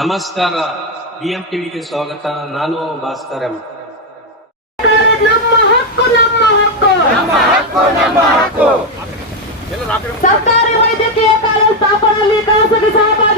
ನಮಸ್ಕಾರ. ಬಿಎಂ ಟಿವಿಗೆ ಸ್ವಾಗತ. ನಾನು ಭಾಸ್ಕರ್ ಎಂ. ಸರ್ಕಾರಿ ವೈದ್ಯಕೀಯ ಕಾಲೇಜು ಸ್ಥಾಪನೆಯಲ್ಲಿ ಖಾಸಗಿ ಸಹಕಾರ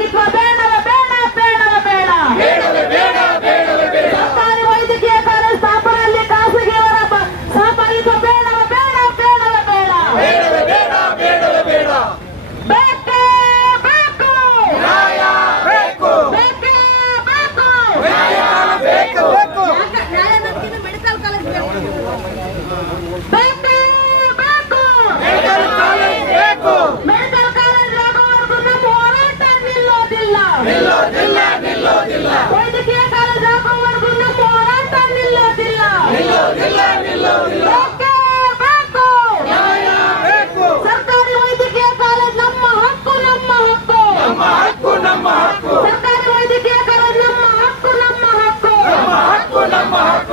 ಸರ್ಕಾರಿ ವೈದ್ಯಕೀಯ ಕಾಲೇಜ್ ನಮ್ಮ ಹಕ್ಕು ನಮ್ಮ ಹಕ್ಕು. ನಮ್ಮ ಹಕ್ಕು ನಮ್ಮ ಹಕ್ಕು. ಸರ್ಕಾರಿ ನಮ್ಮ ಹಕ್ಕು ನಮ್ಮ ಹಕ್ಕು. ನಮ್ಮ ಹಕ್ಕು ನಮ್ಮ ಹಕ್ಕು.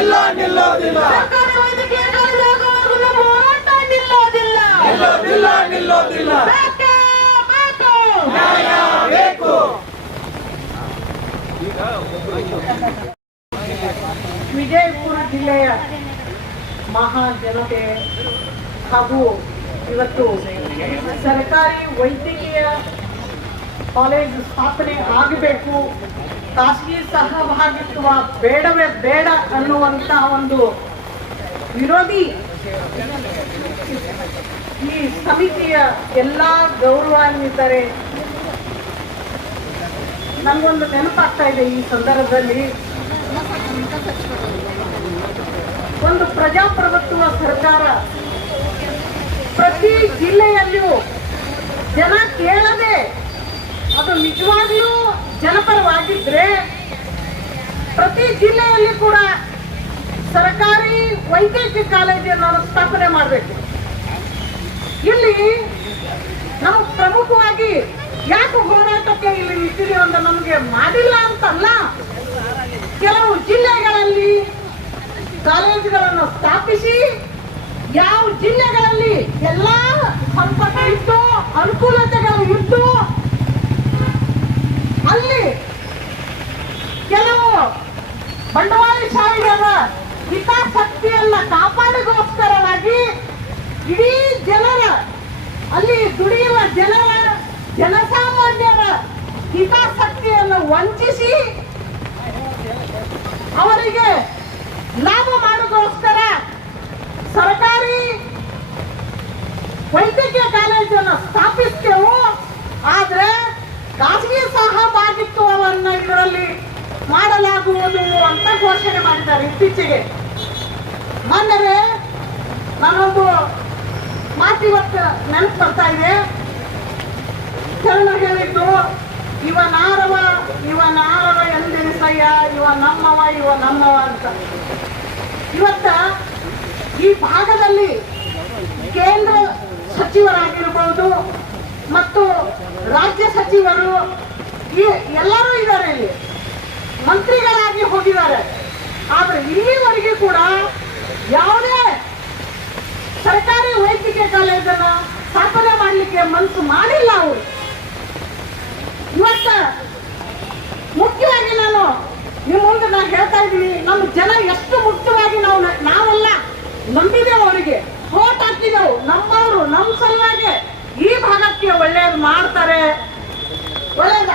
ನಿಲ್ಲ ನಿಲ್ಲೋದಿಲ್ಲ. ನಿಲ್ಲೋದಿಲ್ಲ ನಿಲ್ಲೋದಿಲ್ಲ ನ್ಯಾಯ ಬೇಕು. ವಿಜಯಪುರ ಜಿಲ್ಲೆಯ ಮಹಾ ಜನತೆ ಹಾಗೂ ಇವತ್ತು ಸರ್ಕಾರಿ ವೈದ್ಯಕೀಯ ಕಾಲೇಜು ಸ್ಥಾಪನೆ ಆಗಬೇಕು ಖಾಸಗಿ ಸಹಭಾಗಿತ್ವ ಬೇಡವೇ ಬೇಡ ಅನ್ನುವಂತ ಒಂದು ವಿರೋಧಿ ಈ ಸಮಿತಿಯ ಎಲ್ಲ ಗೌರವಾನ್ವಿತರೆ ನನಗೊಂದು ನೆನಪಾಗ್ತಾ ಇದೆ ಈ ಸಂದರ್ಭದಲ್ಲಿ. ಒಂದು ಪ್ರಜಾಪ್ರಭುತ್ವ ಸರ್ಕಾರ ಪ್ರತಿ ಜಿಲ್ಲೆಯಲ್ಲಿಯೂ ಜನ ಕೇಳದೆ ಅದು ನಿಜವಾಗಿಯೂ ಜನಪರವಾಗಿದ್ರೆ ಪ್ರತಿ ಜಿಲ್ಲೆಯಲ್ಲಿ ಕೂಡ ಸರ್ಕಾರಿ ವೈದ್ಯಕೀಯ ಕಾಲೇಜನ್ನು ಸ್ಥಾಪನೆ ಮಾಡಬೇಕು. ಇಲ್ಲಿ ನಾವು ಪ್ರಮುಖವಾಗಿ ಯಾಕೆ ಹೋರಾಟಕ್ಕೆ ಇಲ್ಲಿ ನಿಂತಿದೀವಿ ಅಂತ ನಮಗೆ ಮಾಡಿಲ್ಲ ಅಂತಲ್ಲ, ಕೆಲವು ಜಿಲ್ಲೆಗಳಲ್ಲಿ ಕಾಲೇಜುಗಳನ್ನು ಸ್ಥಾಪಿಸಿ, ಯಾವ ಜಿಲ್ಲೆಗಳಲ್ಲಿ ಎಲ್ಲ ಬಂಡವಾಳಶಾಹಿಗಳ ಹಿತಾಸಕ್ತಿಯನ್ನ ಕಾಪಾಡಿಗೋಸ್ಕರವಾಗಿ ಇಡೀ ಜನರ ಅಲ್ಲಿ ದುಡಿಯುವ ಜನರ ಜನಸಾಮಾನ್ಯರ ಹಿತಾಸಕ್ತಿಯನ್ನು ವಂಚಿಸಿ ಅವರಿಗೆ ಲಾಭ ಮಾಡೋದಕ್ಕೋಸ್ಕರ ಸರ್ಕಾರಿ ವೈದ್ಯಕೀಯ ಕಾಲೇಜನ್ನು ಸ್ಥಾಪಿಸ್ತೇವು ಆದ್ರೆ ಖಾಸಗಿ ಸಹಭಾಗಿತ್ವವನ್ನ ಇದರಲ್ಲಿ ಮಾಡಲಾಗುವುದು ಅಂತ ಘೋಷಣೆ ಮಾಡಿದ್ದಾರೆ ಇತ್ತೀಚೆಗೆ. ಮೊನ್ನೆ ನಾನೊಂದು ಮಾತಿವತ್ತು ನೆನಪು ಬರ್ತಾ ಇದೆ. ಚರಣ ಹೇಳಿದ್ದು, ಇವ ನಾರವ ಇವ ನಾರವ ಇವ ನಮ್ಮವ ಇವ ನಮ್ಮವ ಅಂತ. ಇವತ್ತ ಈ ಭಾಗದಲ್ಲಿ ಕೇಂದ್ರ ಸಚಿವರಾಗಿರ್ಬೋದು ಮತ್ತು ರಾಜ್ಯ ಸಚಿವರು ಈ ಎಲ್ಲರೂ ಇದ್ದಾರೆ ಇಲ್ಲಿ. ಮಂತ್ರಿಗಳಾಗಿ ಹೋಗಿದ್ದಾರೆ. ಆದ್ರೆ ಇಲ್ಲಿವರೆಗೆ ಕೂಡ ಯಾವುದೇ ಸರ್ಕಾರಿ ವೈದ್ಯಕೀಯ ಕಾಲೇಜನ್ನ ಸ್ಥಾಪನೆ ಮಾಡಲಿಕ್ಕೆ ಮನಸ್ಸು ಮಾಡಿಲ್ಲ ಅವರು. ಇವತ್ತ ಮುಖ್ಯವಾಗಿ ನಾನು ನಿಮ್ಮ ಮುಂದೆ ನಾನು ಹೇಳ್ತಾ ಇದ್ದೀನಿ, ನಮ್ಮ ಜನ ಎಷ್ಟು ಮುಖ್ಯವಾಗಿ ನಾವು ನಾವೆಲ್ಲ ನಂಬಿದೆವು ಅವರಿಗೆ. ಓಟ್ ಹಾಕಿದೆವು ನಮ್ಮವರು, ನಮ್ಮ ಸಲುವಾಗಿ ಈ ಭಾಗಕ್ಕೆ ಒಳ್ಳೇದು ಮಾಡ್ತಾರೆ. ಒಳ್ಳೇದು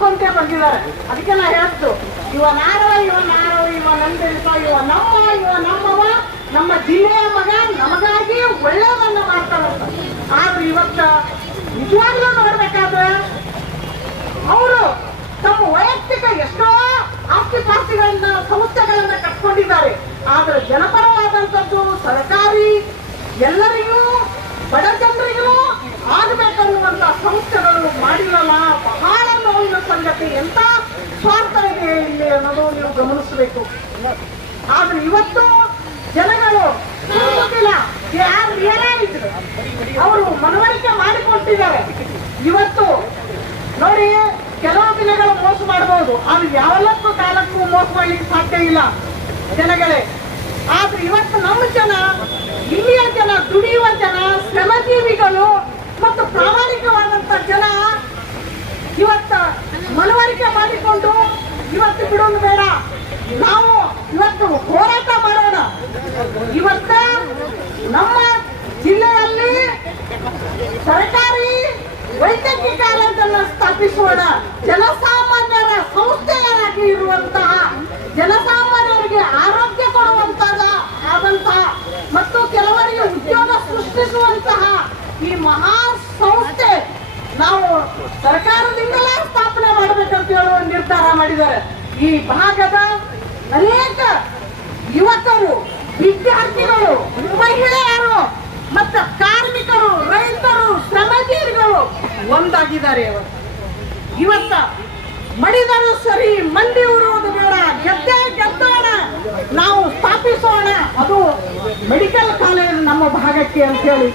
ನಂಬ್ಕೊಂತೇ ಬಂದಿದ್ದಾರೆ ಅದಕ್ಕೆ ನಾ ಹೇಳ್ತು, ಇವ ನಾರವ ಇವ ನಾರವ, ಇವ ನಂದಿರ್ತ ಇವ ನಮ್ಮ, ಇವ ನಮ್ಮವ, ನಮ್ಮ ಜಿಲ್ಲೆಯ ಮಗ, ನಮಗಾಗಿ ಒಳ್ಳೆಯವನ್ನ ಮಾಡ್ತಾರಂತ ಆದ್ರೆ ಇವತ್ತ ನಿಜವಾಗ್ಲೂ ನೋಡ್ಬೇಕಾದ್ರೆ, ಅವರು ತಮ್ಮ ವೈಯಕ್ತಿಕ ಎಷ್ಟೋ ಆಸ್ತಿ ಪಾಸ್ತಿಗಳನ್ನ ಸಂಸ್ಥೆಗಳನ್ನ ಕಟ್ಕೊಂಡಿದ್ದಾರೆ. ಆದ್ರೆ ಜನಪರವಾದಂಥದ್ದು ಸರ್ಕಾರಿ ಎಲ್ಲರಿಗೂ ಬಡ ಜನರಿಗೂ ಆಗಬೇಕನ್ನುವಂತ ಸಂಸ್ಥೆಗಳು ಮಾಡಿರಲ್ಲ ಬಹಳ ನೋವಿನ ಸಂಗತಿ ಎಂತ ಸ್ವಾರ್ಥ ಇದೆ ಇಲ್ಲಿ ಅನ್ನೋದು ನೀವು ಗಮನಿಸಬೇಕು. ಆದ್ರೆ ಇವತ್ತು ಜನಗಳು ಯಾರು ರಿಯಲೈಸ್ ಅವರು ಮನವರಿಕೆ ಮಾಡಿಕೊಟ್ಟಿದ್ದಾರೆ ಇವತ್ತು ನೋಡಿ, ಕೆಲವು ದಿನಗಳು ಮೋಸ ಮಾಡಬಹುದು. ಅದು ಯಾವಲ್ಲಕ್ಕೂ ಕಾಲಕ್ಕೂ ಮೋಸ ಮಾಡ್ಲಿಕ್ಕೆ ಸಾಧ್ಯ ಇಲ್ಲ ಜನಗಳೇ. ಆದ್ರೆ ಇವತ್ತು ನಮ್ಮ ಜನ, ಇಲ್ಲಿಯ ಜನ, ದುಡಿಯುವ ಜನ, ಶ್ರಮಜೀವಿಗಳು ಮತ್ತು ಪ್ರಾಮಾಣಿಕವಾದಂತ ಜನ ಇವತ್ತ ಮನವರಿಕೆ ಮಾಡಿಕೊಂಡು ಇವತ್ತು ಬಿಡೋದು ಬೇಡ. ನಾವು ಇವತ್ತು ಹೋರಾಟ ಮಾಡೋಣ. ಇವತ್ತ ನಮ್ಮ ಜಿಲ್ಲೆಯಲ್ಲಿ ಸರ್ಕಾರಿ ವೈದ್ಯಕೀಯ ಕಾಲೇಜನ್ನ ಸ್ಥಾಪಿಸೋಣ. ಜನಸಾಮಾನ್ಯರ ಸಂಸ್ಥೆಯಾಗಿ ಇರುವಂತಹ, ಜನಸಾಮಾನ್ಯರಿಗೆ ಆರೋಗ್ಯ ಕೊಡುವಂತಹ ಆದಂತಹ ಮತ್ತು ಕೆಲವರಿಗೆ ಉದ್ಯೋಗ ಸೃಷ್ಟಿಸುವಂತಹ ಈ ಮಹಾ ಸಂಸ್ಥೆ ನಾವು ಸರ್ಕಾರದಿಂದಲೇ ಸ್ಥಾಪನೆ ಮಾಡಬೇಕಂತ ಹೇಳುವ ನಿರ್ಧಾರ ಮಾಡಿದ್ದಾರೆ. ಈ ಭಾಗದ ಅನೇಕ ಯುವಕರು, ವಿದ್ಯಾರ್ಥಿಗಳು, ಮಹಿಳೆಯರು ಮತ್ತು ಕಾರ್ಮಿಕರು, ರೈತರು, ಶ್ರಮಜೀವಿಗಳು ಒಂದಾಗಿದ್ದಾರೆ ಇವತ್ತು ಮಡಿದರು ಸರಿ, ಮಂಡಿ ಉರುವುದು ಬೇಡ, ಗೆದ್ದೇ, ಗೆದ್ದೋಣ ನಾವು ಸ್ಥಾಪಿಸೋಣ. ಅದು ಮೆಡಿಕಲ್ ಕಾಲೇಜ್ ನಮ್ಮ ಭಾಗಕ್ಕೆ ಅಂತ ಹೇಳಿ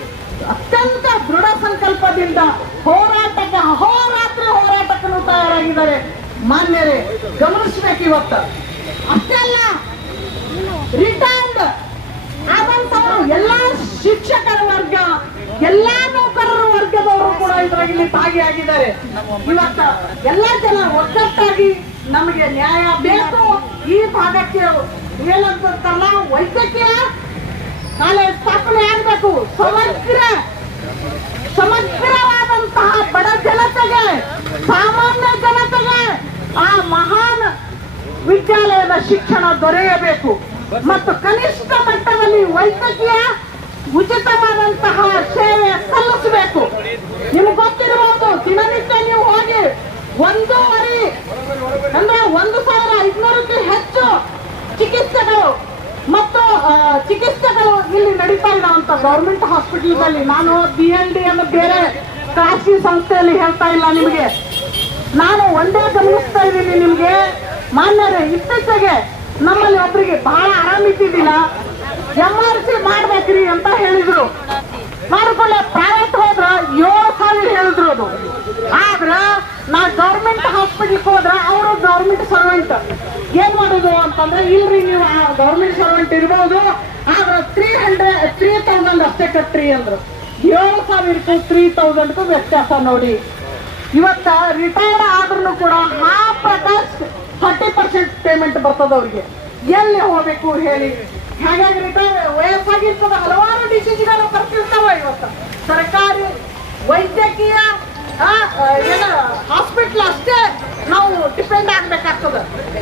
ಅತ್ಯಂತ ದೃಢ ಸಂಕಲ್ಪದಿಂದ ಹೋರಾಟಕ್ಕೆ ಅಹೋರಾತ್ರಿ ಹೋರಾಟಕ್ಕೂ ತಯಾರಾಗಿದ್ದಾರೆ. ಮಾನ್ಯರೇ, ಗಮನಿಸ್ಬೇಕು ಇವತ್ತ. ಅಷ್ಟೆಲ್ಲ ರಿಟೈರ್ಡ್ ಆದಂತವರು ಎಲ್ಲಾ ಶಿಕ್ಷಕರ ವರ್ಗ, ಎಲ್ಲಾ ನೌಕರರ ವರ್ಗದವರು ಕೂಡ ಇದರಲ್ಲಿ ಭಾಗಿಯಾಗಿದ್ದಾರೆ. ಇವತ್ತ ಎಲ್ಲಾ ಜನ ಒಗ್ಗಟ್ಟಾಗಿ ನಮಗೆ ನ್ಯಾಯ ಬೇಕು. ಈ ಭಾಗಕ್ಕೆ ಏನಂತಲ್ಲ ವೈದ್ಯಕೀಯ ಕಾಲೇಜ್ ಸ್ಥಾಪನೆ ಆಗ್ಬೇಕು. ಸಮಗ್ರ ಸಮಗ್ರವಾದಂತಹ ಬಡ ಜನತೆಗೆ, ಸಾಮಾನ್ಯ ಜನತೆಗೆ ಆ ಮಹಾನ್ ವಿದ್ಯಾಲಯದ ಶಿಕ್ಷಣ ದೊರೆಯಬೇಕು. ಮತ್ತು ಕನಿಷ್ಠ ಮಟ್ಟದಲ್ಲಿ ವೈದ್ಯಕೀಯ ಉಚಿತವಾದಂತಹ ಸೇವೆ ಸಲ್ಲಿಸಬೇಕು ನಿಮ್ಗೆ ಗೊತ್ತಿರಬಹುದು ದಿನನಿತ್ಯ ನೀವು ಹೋಗಿ ಒಂದೂವರೆ ಅಂದ್ರೆ ಒಂದು ಸಾವಿರ ಐದುನೂರಕ್ಕೂ ಹೆಚ್ಚು ಚಿಕಿತ್ಸೆಗಳು ಮತ್ತು ಆ, ಚಿಕಿತ್ಸೆಗಳು ಇಲ್ಲಿ ನಡೀತಾ ಇದ್ದಾವಂತ ಗೌರ್ಮೆಂಟ್ ಹಾಸ್ಪಿಟಲ್ದಲ್ಲಿ ನಾನು ಬಿ ಎಲ್ ಡಿ ಅನ್ನೋ ಬೇರೆ ಖಾಸಗಿ ಸಂಸ್ಥೆಯಲ್ಲಿ ಹೇಳ್ತಾ ಇಲ್ಲ ನಿಮಗೆ. ನಾನು ಒಂದೇ ಗಮನಿಸ್ತಾ ಇದ್ದೀನಿ ನಿಮ್ಗೆ. ಮಾನ್ಯರೇ, ಇತ್ತೀಚೆಗೆ ನಮ್ಮಲ್ಲಿ ಒಬ್ಬರಿಗೆ ಬಹಳ ಆರಾಮಿದ್ದಿದ್ದಿಲ್ಲ ಎಂ ಆರ್ ಸಿ ಮಾಡ್ಬೇಕ್ರಿ ಅಂತ ಹೇಳಿದ್ರು. ಮಾಡ್ಕೊಳ್ಳೆ ಪ್ರೈವೇಟ್ ಹೋದ್ರ ಏಳು ಸಾವಿರ ಹೇಳಿದ್ರು ಅದು. ಆದ್ರ, ನಾ ಗೌರ್ಮೆಂಟ್ ಹಾಸ್ಪಿಟಲ್ಗೆ ಹೋದ್ರ ಅವರು ಗೌರ್ಮೆಂಟ್ ಸರ್ವೆಂಟ್ ಏನ್ ಮಾಡೋದು ಅಂತಂದ್ರೆ ಇಲ್ರಿ ನೀವು ಗೌರ್ಮೆಂಟ್ ಸರ್ವೆಂಟ್ ಇರ್ಬೋದು. ಆದ್ರೆ ತ್ರೀ ಹಂಡ್ರೆಡ್ ತ್ರೀ ತೌಸಂಡ್ ಅಷ್ಟೇ ಕಟ್ರಿ ಅಂದ್ರು. ಏಳು ಸಾವಿರಕ್ಕೂ ತ್ರೀ ತೌಸಂಡ್ಗೂ ವ್ಯತ್ಯಾಸ ನೋಡಿ. ಇವತ್ತ ರಿಟೈರ್ಡ್ ಆದ್ರೂ ಕೂಡ ಹಾಫ್ ಥರ್ಟಿ ಪರ್ಸೆಂಟ್ ಪೇಮೆಂಟ್ ಬರ್ತದ ಅವ್ರಿಗೆ. ಎಲ್ಲಿ ಹೋಗ್ಬೇಕು ಹೇಳಿ? ಹಾಗಾಗಿ ರಿಟೈರ್ ವಯಸ್ಸಾಗಿರ್ತದ ಹಲವಾರು ಡಿಸೀಸ್ಗಳು ಬರ್ತಿರ್ತಾವ ಇವತ್ತು ಸರ್ಕಾರಿ ವೈದ್ಯಕೀಯ ಆ, ಆ, ಏನ ಹಾಸ್ಪಿಟ್ಲ್ ಅಷ್ಟೇ ನಾವು ಡಿಪೆಂಡ್ ಆಗ್ಬೇಕಾಗ್ತದೆ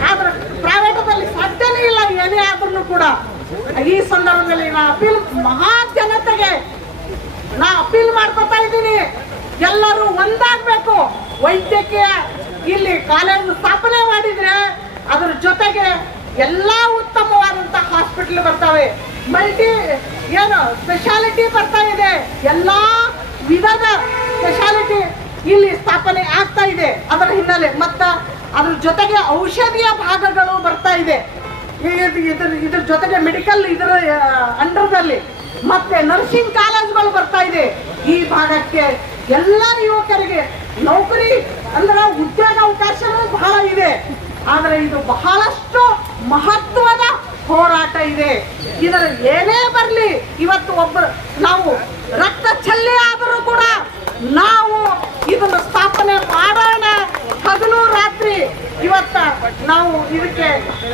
ಆದ್ರೆ ಪ್ರೈವೇಟದಲ್ಲಿ ಸಾಧ್ಯನೇ ಇಲ್ಲ ಏನೇ ಆದ್ರೂ ಕೂಡ ಈ ಸಂದರ್ಭದಲ್ಲಿ ನಾ ಅಪೀಲ್ ಮಹಾ ಜನತೆಗೆ ನಾ ಅಪೀಲ್ ಮಾಡ್ಕೊತಾ ಇದ್ದೀನಿ. ಎಲ್ಲರೂ ಒಂದಾಗ್ಬೇಕು. ವೈದ್ಯಕೀಯ ಇಲ್ಲಿ ಕಾಲೇಜು ಸ್ಥಾಪನೆ ಮಾಡಿದ್ರೆ ಅದ್ರ ಜೊತೆಗೆ ಎಲ್ಲಾ ಉತ್ತಮವಾದಂತಹ ಹಾಸ್ಪಿಟಲ್ ಬರ್ತವೆ. ಮಲ್ಟಿ ಏನು ಸ್ಪೆಷಾಲಿಟಿ ಬರ್ತಾ ಇದೆ. ಎಲ್ಲಾ ವಿಧದ ಸ್ಪೆಷಾಲಿಟಿ ಇಲ್ಲಿ ಸ್ಥಾಪನೆ ಆಗ್ತಾ ಇದೆ. ಅದರ ಹಿನ್ನೆಲೆ. ಮತ್ತ ಅದ್ರ ಜೊತೆಗೆ ಔಷಧಿಯ ಭಾಗಗಳು ಬರ್ತಾ ಇದೆ. ಇದ್ರ ಜೊತೆಗೆ ಮೆಡಿಕಲ್ ಇದರ ಅಂಡರ್ದಲ್ಲಿ ಮತ್ತೆ ನರ್ಸಿಂಗ್ ಕಾಲೇಜ್ಗಳು ಬರ್ತಾ ಇದೆ. ಈ ಭಾಗಕ್ಕೆ ಎಲ್ಲ ಯುವಕರಿಗೆ ನೌಕರಿ ಅಂದ್ರೆ ಉದ್ಯೋಗ ಅವಕಾಶಗಳು ಬಹಳ ಇದೆ. ಆದ್ರೆ ಇದು ಬಹಳಷ್ಟು ಮಹತ್ವದ ಹೋರಾಟ ಇದೆ. ಇದರ ಏನೇ ಬರಲಿ ಇವತ್ತು ಒಬ್ಬರು ನಾವು ರಕ್ತ ಚೆಲ್ಲಿ ಆದರೂ ಕೂಡ ನಾವು ಇದನ್ನು ಸ್ಥಾಪನೆ ಮಾಡೋಣ ಹಗಲು ರಾತ್ರಿ ಇವತ್ತ ನಾವು ಇದಕ್ಕೆ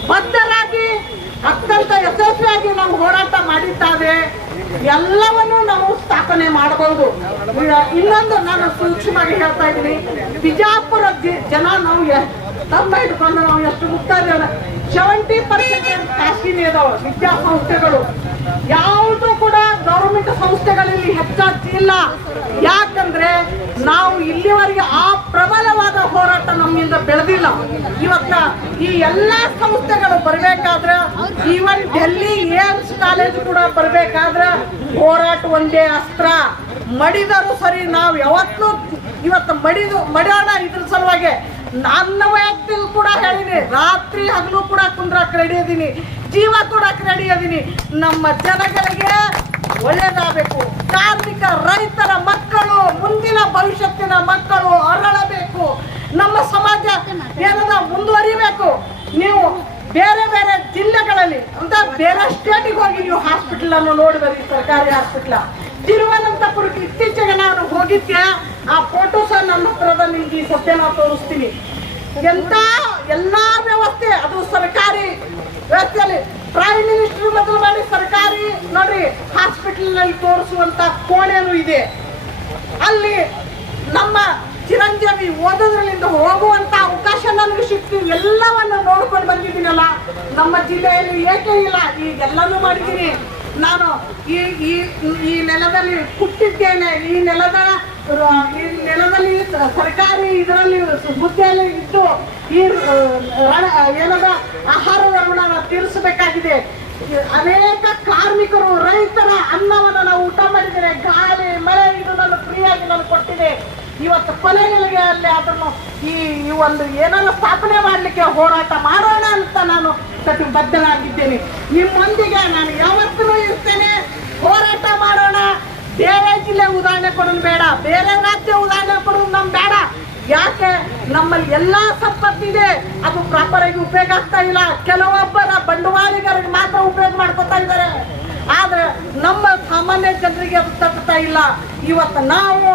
ಬದ್ಧರಾಗಿ ಅತ್ಯಂತ ಯಶಸ್ವಿಯಾಗಿ ನಾವು ಹೋರಾಟ ಮಾಡಿದ್ದಾವೆ ಎಲ್ಲವನ್ನು ನಾವು ಸ್ಥಾಪನೆ ಮಾಡಬಹುದು ಈಗ ಇನ್ನೊಂದು ನಾನು ಸೂಕ್ಷ್ಮವಾಗಿ ಹೇಳ್ತಾ ಇದ್ದೀನಿ. ಬಿಜಾಪುರ ಜನ ನಾವು ತಮ್ಮ ಹಿಡ್ಕೊಂಡು ನಾವು ಎಷ್ಟು ಮುಕ್ತ ಸೆವೆಂಟಿ ಪರ್ಸೆಂಟ್ ಖಾಸಗಿ ಇದಾವೆ ವಿದ್ಯಾಸಂಸ್ಥೆಗಳು ಯಾವುದು ಕೂಡ ಗೌರ್ಮೆಂಟ್ ಸಂಸ್ಥೆಗಳಲ್ಲಿ ಹೆಚ್ಚಾಗ್ತಿಲ್ಲ ಯಾಕಂದ್ರೆ ನಾವು ಇಲ್ಲಿವರೆಗೆ ಆ ಪ್ರಬಲವಾದ ಹೋರಾಟ ನಮ್ಮಿಂದ ಬೆಳೆದಿಲ್ಲ. ಇವತ್ತ ಈ ಎಲ್ಲಾ ಸಂಸ್ಥೆಗಳು ಬರಬೇಕಾದ್ರೆ ಈವನ್ ಡೆಲ್ಲಿ ಏಮ್ಸ್ ಕಾಲೇಜ್ ಕೂಡ ಬರಬೇಕಾದ್ರೆ ಹೋರಾಟ ಒಂದೇ ಅಸ್ತ್ರ. ಮಡಿದರು ಸರಿ, ನಾವು ಯಾವತ್ತೂ ಇವತ್ತು ಮಡಿದು, ಮಡಿಯೋಣ ಇದ್ರ ಸಲುವಾಗಿ ನನ್ನ ವೈಯಕ್ತಿಕ ಕೂಡ ಹೇಳಿನಿ, ರಾತ್ರಿ ಹಗಲು ಕೂಡ ಕುಂದ್ರಕ್ಕೆ ರೆಡಿ ಅದೀನಿ ಜೀವ ಕೂಡ ರೆಡಿ ಇದೀನಿ. ನಮ್ಮ ಜನಗಳಿಗೆ ಒಳ್ಳೇದಾಗಬೇಕು. ಕಾರ್ಮಿಕ ರೈತರ ಮಕ್ಕಳು, ಮುಂದಿನ ಭವಿಷ್ಯತ್ತಿನ ಮಕ್ಕಳು ಅರಳಬೇಕು. ನಮ್ಮ ಸಮಾಜ ಏನದ ಮುಂದುವರಿಬೇಕು. ನೀವು ಬೇರೆ ಬೇರೆ ಜಿಲ್ಲೆಗಳಲ್ಲಿ, ಅಂತ ಬೇರೆ ಸ್ಟೇಟಿಗೆ ಹೋಗಿ ನೀವು ಹಾಸ್ಪಿಟಲ್ ಅನ್ನು ನೋಡಿ ಬರ್ರಿ ಸರ್ಕಾರಿ ಹಾಸ್ಪಿಟಲ್ ತಿರುವನಂತಪುರಕ್ಕೆ ಇತ್ತೀಚೆಗೆ ನಾನು ಹೋಗಿದ್ದೆ, ಆ ಫೋಟೋಸ್ ನನ್ನ ಹತ್ರದ ನಿಮ್ಗೆ ಈ ಸತ್ಯ ನಾವು ತೋರಿಸ್ತೀನಿ. ಎಂತ ಎಲ್ಲಾ ವ್ಯವಸ್ಥೆ, ಅದು ಸರ್ಕಾರಿ ವ್ಯವಸ್ಥೆಯಲ್ಲಿ ಪ್ರೈಮ್ ಮಿನಿಸ್ಟರ್ ಮೊದಲು ಮಾಡಿ ಸರ್ಕಾರಿ ನೋಡ್ರಿ ಹಾಸ್ಪಿಟಲ್ನಲ್ಲಿ ತೋರಿಸುವಂತ ಕೋಣೆನೂ ಇದೆ. ಅಲ್ಲಿ ನಮ್ಮ ಚಿರಂಜೀವಿ ಓದೋದ್ರಲ್ಲಿಂದ ಹೋಗುವಂತ ಅವಕಾಶ ನನಗೆ ಸಿಕ್ತು. ಎಲ್ಲವನ್ನ ನೋಡ್ಕೊಂಡು ಬಂದಿದ್ದೀನಲ್ಲ. ನಮ್ಮ ಜಿಲ್ಲೆಯಲ್ಲಿ ಏಕೆ ಇಲ್ಲ? ಈಗೆಲ್ಲನೂ ಮಾಡಿದ್ದೀನಿ. ನಾನು ಈ ಈ ಈ ನೆಲದಲ್ಲಿ ಹುಟ್ಟಿದ್ದೇನೆ ಈ ನೆಲದ ಈ ನೆಲದಲ್ಲಿ ಸರ್ಕಾರಿ ಇದರಲ್ಲಿ ಹುದ್ದೆಯಲ್ಲಿ ಇಟ್ಟು ಈ ಏನದ ಆಹಾರ ಋಣ ತೀರಿಸಬೇಕಾಗಿದೆ. ಅನೇಕ ಕಾರ್ಮಿಕರು, ರೈತರ ಅನ್ನವನ್ನು ನಾವು ಊಟ ಮಾಡಿದ್ದೇನೆ ಗಾಳಿ, ಮಳೆ ಇದು ನಾನು ಫ್ರೀಯಾಗಿ ನಾನು ಕೊಟ್ಟಿದೆ. ಇವತ್ತು ಕೊನೆಗಳಿಗೆ ಅಲ್ಲಿ ಅದನ್ನು ಈ ಒಂದು ಏನಾದ್ರು ಸ್ಥಾಪನೆ ಮಾಡಲಿಕ್ಕೆ ಹೋರಾಟ ಮಾಡೋಣ ಅಂತ ನಾನು ಕಟಿಬದ್ಧನಾಗಿದ್ದೇನೆ ನಿಮ್ಮೊಂದಿಗೆ ನಾನು ಯಾವತ್ತೂ ಇರ್ತೇನೆ ಹೋರಾಟ ಮಾಡೋಣ. ಬೇರೆ ಜಿಲ್ಲೆ ಉದಾಹರಣೆ ಕೊಡೋದು ಬೇಡ, ಬೇರೆ ರಾಜ್ಯ ಉದಾಹರಣೆ ಕೊಡೋದು ನಮ್ ಬೇಡ. ಯಾಕೆ? ನಮ್ಮಲ್ಲಿ ಎಲ್ಲಾ ಸಂಪತ್ತಿದೆ ಅದು ಪ್ರಾಪರ್ ಆಗಿ ಉಪಯೋಗ ಆಗ್ತಾ ಇಲ್ಲ. ಕೆಲವೊಬ್ಬರ ಬಂಡವಾಳಿಗರಿಗೆ ಮಾತ್ರ ಉಪಯೋಗ ಮಾಡ್ಕೊತಾ ಇದ್ದಾರೆ. ಆದ್ರೆ ನಮ್ಮ ಸಾಮಾನ್ಯ ಜನರಿಗೆ ಅದು ತಪ್ಪುತ್ತಾ ಇಲ್ಲ. ಇವತ್ತು ನಾವು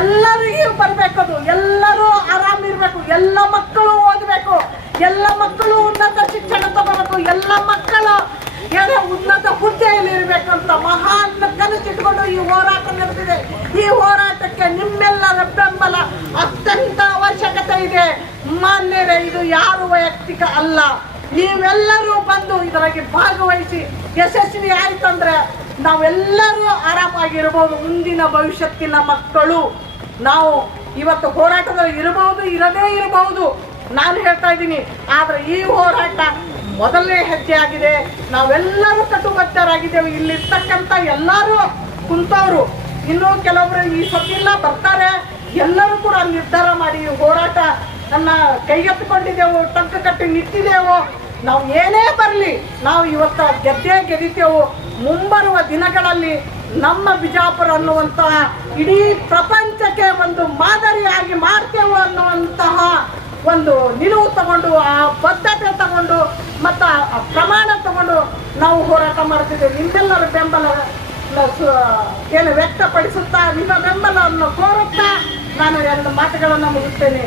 ಎಲ್ಲರಿಗೂ ಬರ್ಬೇಕದು ಎಲ್ಲರೂ ಆರಾಮಿರ್ಬೇಕು ಎಲ್ಲ ಮಕ್ಕಳು ಓದಬೇಕು. ಎಲ್ಲ ಮಕ್ಕಳು ಉನ್ನತ ಶಿಕ್ಷಣ ತಗೋಬೇಕು ಎಲ್ಲ ಮಕ್ಕಳು ಏನೋ ಉನ್ನತ ಹುದ್ದೆಯಲ್ಲಿ ಇರಬೇಕಂತ ಮಹಾನ್ ಕನಸಿಟ್ಕೊಂಡು ಈ ಹೋರಾಟ ನಡೆದಿದೆ. ಈ ಹೋರಾಟಕ್ಕೆ ನಿಮ್ಮೆಲ್ಲರ ಬೆಂಬಲ ಅತ್ಯಂತ ಅವಶ್ಯಕತೆ ಇದೆ. ಮಾನ್ಯರೇ, ಇದು ಯಾರು ವೈಯಕ್ತಿಕ ಅಲ್ಲ. ನೀವೆಲ್ಲರೂ ಬಂದು ಇದರಾಗಿ ಭಾಗವಹಿಸಿ ಯಶಸ್ವಿ ಆಯ್ತಂದ್ರೆ ನಾವೆಲ್ಲರೂ ಆರಾಮಾಗಿರ್ಬೋದು. ಮುಂದಿನ ಭವಿಷ್ಯತ್ತಿನ ಮಕ್ಕಳು, ನಾವು ಇವತ್ತು ಹೋರಾಟದಲ್ಲಿ ಇರಬಹುದು, ಇರದೇ ಇರಬಹುದು. ನಾನು ಹೇಳ್ತಾ ಇದ್ದೀನಿ, ಆದ್ರೆ ಈ ಹೋರಾಟ ಮೊದಲನೇ ಹೆಜ್ಜೆ ಆಗಿದೆ. ನಾವೆಲ್ಲರೂ ಕಟ್ಟುಬದ್ಧರಾಗಿದ್ದೇವೆ ಇಲ್ಲಿರ್ತಕ್ಕಂಥ ಎಲ್ಲರೂ ಕುಂತವರು. ಇನ್ನೂ ಕೆಲವರು ಈ ಸತಿಲ್ಲ ಬರ್ತಾರೆ. ಎಲ್ಲರೂ ಕೂಡ ನಿರ್ಧಾರ ಮಾಡಿ ಹೋರಾಟ ನನ್ನ ಕೈಗೆತ್ತಿಕೊಂಡಿದ್ದೆವು ಟಂಕ ಕಟ್ಟಿ ನಿಂತಿದ್ದೇವೋ. ನಾವು ಏನೇ ಬರಲಿ, ನಾವು ಇವತ್ತ ಗೆದ್ದೇ ಗೆದಿತೇವು ಮುಂಬರುವ ದಿನಗಳಲ್ಲಿ ನಮ್ಮ ಬಿಜಾಪುರ ಅನ್ನುವಂತಹ ಇಡೀ ಪ್ರಪಂಚಕ್ಕೆ ಒಂದು ಮಾದರಿಯಾಗಿ ಮಾಡ್ತೇವೆ ಅನ್ನುವಂತಹ ಒಂದು ನಿಲುವು ತಗೊಂಡು, ಆ ಬದ್ಧತೆ ತಗೊಂಡು, ಮತ್ತು ಆ ಪ್ರಮಾಣ ತಗೊಂಡು ನಾವು ಹೋರಾಟ ಮಾಡ್ತಿದ್ದೇವೆ. ನಿಮ್ಮೆಲ್ಲರ ಬೆಂಬಲ ಏನು ವ್ಯಕ್ತಪಡಿಸುತ್ತಾ, ನಿಮ್ಮ ಬೆಂಬಲವನ್ನು ಕೋರುತ್ತಾ ನಾನು ಎರಡು ಮಾತುಗಳನ್ನು ಮುಗಿಸ್ತೇನೆ.